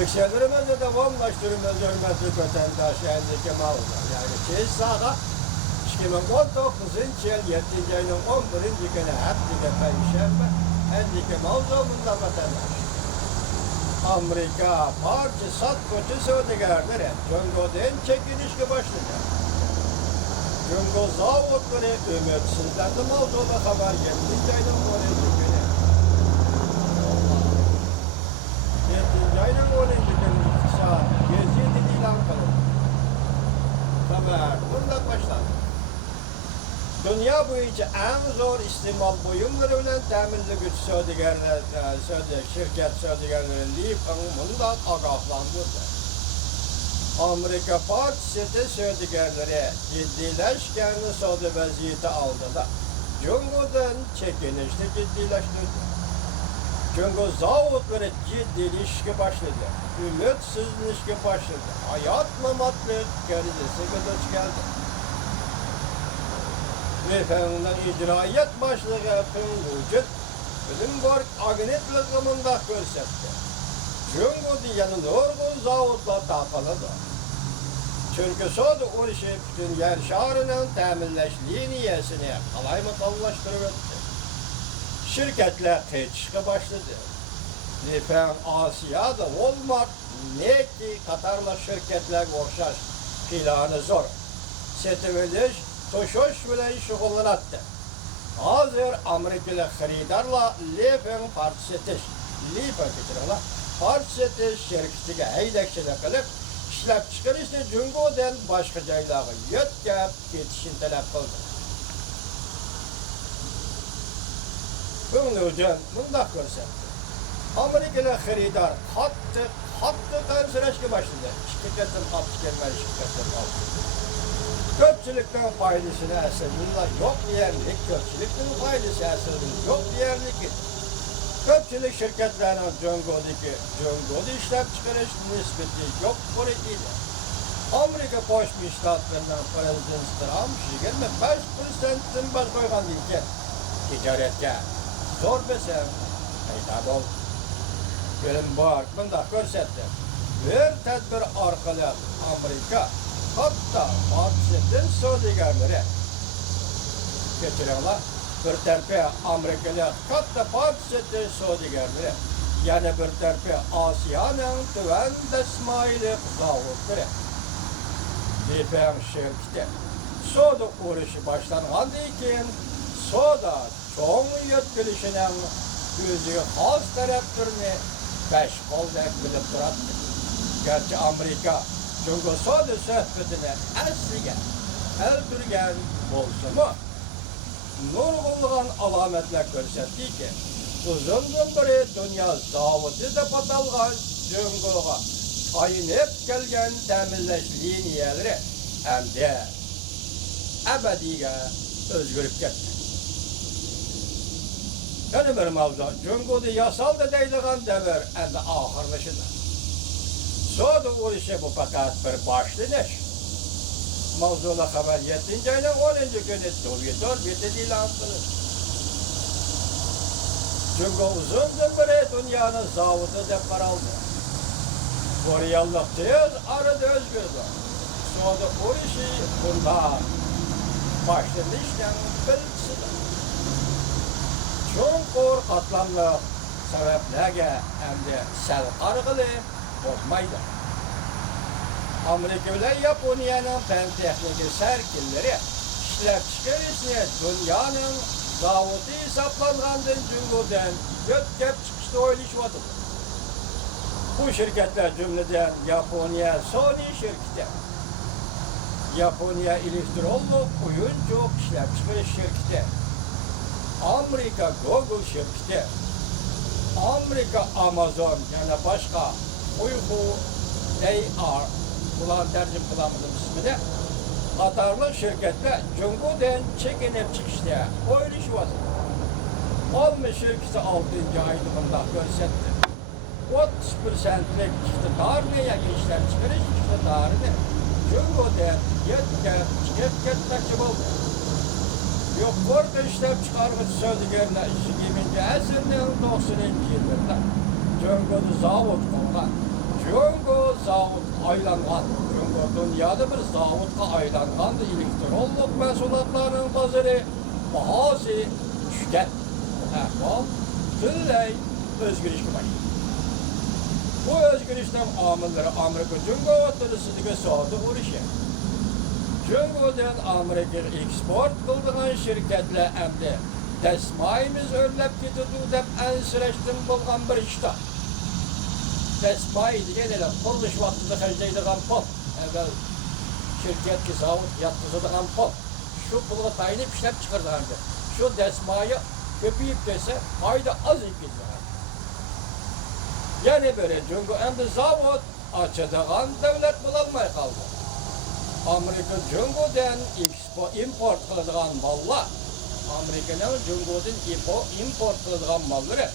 Yükselirmezse devamlaştırmaz hürmetli vatandaş endeki mallar. Yani Çeşsa'da 2019 yıl 7. ayının 11. günü haftada Perşembe endeki mavzumunda vatandaş. Amerika parça sat koçu söylediğerleri Cungo'dan çekilişki başladı. Cungo zavodları ümitsizlendi mavzuma haber 7. ayının 10. günü. 7. ayının 10. günü saat geziydi ilan kılındı. Haber bunda başladı. Dünya boyunca en zor istimal buyumları bilen teminli güç şirket sözcülerinin bundan agahlandırdı. Amerika Partisi sözcüleri ciddileşken sözcü vaziyeti aldılar. Cungo'dan çekinişli ciddileştirdi. Cungo zavutları ciddi ilişki başladı. Ümitsiz ilişki başladı. Hayat mamatlık gerizesi güdüç geldi. Efendinden icraiyet başlığı vücut Bloomberg agnetliğiminde görsetti. Cungo diyenin orgun zavutla tapılıdı. Çünkü soda o işi bütün yer şarının teminleşliği niyesini kalaymatallaştırdı. Şirketler teçhizine başladı. Efendim Asya'da Walmart, Nike, Katar'la şirketler okşaş planı zor. Setiveliş Toşoş bile şugullanattı. Hazır Amerikalı xaridarla Lifen partisietiş, Lifen getirirler. Partisietiş şirketiga haydakçılık qilib, ishlab chiqarishni Jungo'dan boshqa joylarga yetkazib ketishini talab qildi. Bunun uchun bundoq ko'rsatdi. Amerikalı xaridor qattiq qansirashga boshladi. Shirkatdan olib kelmay shirkatdan oldi. Köpçülükten faydasını esirliğinler yok diyerlik, köpçülükten faydası esirliğinler yok diyerlik. Köpçülük şirketlerinin Jungo'da işlep çıkarış nispeti yok buraydı. Amerika Birleşmiş Ştatlarından Prezident Trump 25%'den baş koygan deyken ticaretke zor besem peyda oldu. Bloomberg bunda görsetti. Bir tedbir arkalı Amerika hatta partisinden sözcülerleri geçirirler. Bir tarafı Amerikalı hatta partisinden sözcülerleri yani bir tarafı Asya'nın tüven desmaili zavutları. Lifen şirketi. Soda uğraşı başlanğandayken soda çoğun yetkilişinin yüzü has taraflarını beş koldak bilip durattı. Gerçi Amerika çünkü soda söhbetine asliga öldürgen bolsa mı? Nurgulluğun alametler görsetti ki uzundan beri dünya zavutu da patalgan Jungo'ga tayinip gelgen teminleş liniyeleri hem de ebediye özgürlük gitti. Yani bir mavzu Jungo'da yasal da deyliğen devir hem de ahırlaşıdır. Soda uğraşı bu fakat bir başlanış. Mavzula haber 7. ayının 10. günü Sovyetler Birliği ilan kılındı. Çünkü uzundan beri dünyanın zavutu dep aldı. Koruyallık tez arada özgürdü. Soda uğraşı bundan başlanıştan bilgisidir. Çok katlanlı sebeplerge hem de sel kargılı bozmaydı. Amerika ile Japonya'nın fen tekniki serkilleri işlep çıkarışını dünyanın zavutu hesaplanğandan Jungo'dan götkep çıkışta oyluşmadı. Bu şirketler cümleden Japonya Sony şirketi, Japonya Elektronik oyuncak işlep çıkarış şirketi, Amerika Google şirketi, Amerika Amazon yani başka uyku AR ulan tercih kılamadığım ismini Katarlı şirketler Jungo'dan çekinip çıkışta oylaşmadı. 10 şirketi 6. aylığında görsetti. 30%'lik iktidarını ya işlem çıkarış iktidarını Jungo'dan çıkıp gitmekçi oldu. Yok burada işlem çıkarmış sözlerine 20. asırın 90. yılında Jungo'da zavut olan Cungo zavut aylangan. Cungo dünyada bir zavutga aylangan elektronik mahsulotlarning bozori bahası tushgan. Ahvol butunlay o'zgarishga boshladi. Bu o'zgarishning omillari Amerika Cungo o'rtasidagi savdo urushi. Cungodan Amerikaga eksport qiladigan shirkatlar endi dasmoyimiz o'rlab ketadi deb ansirashdan bo'lgan bir ishda. Dasmoy degan qurilish vaqtida xarjlaydigan pul. Evvel şirketki zavut yatkızıdığan pul. Şu pulga tayinib ishlab chiqardilar. Şu dasmoyi ko'payib ketsa, foyda az ketadi. Yani böyle Cungo endi zavut ochadigan davlat bo'lolmay qoldi. Amerika Cungodan import qiladigan mallar, Amerikaning Cungodan import qiladigan mallari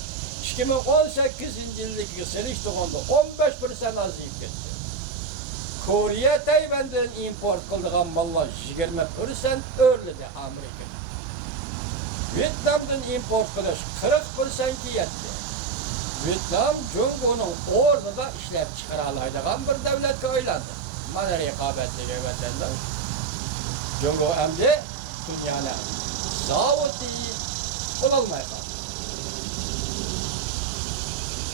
2018 yildagi selishtirganda 15% aziyib ketdi. Koreya Tayvandan import qiladigan mallar 20% o'rladi Amerika. Vyetnamdan import qilish 40% yetdi. Vyetnam Cungoning o'rnida ishlab chiqara oladigan bir davlatga aylandi. Mana raqobatdagi vatandosh. Cungo endi dunyoning zavodi bo'lolmaydi.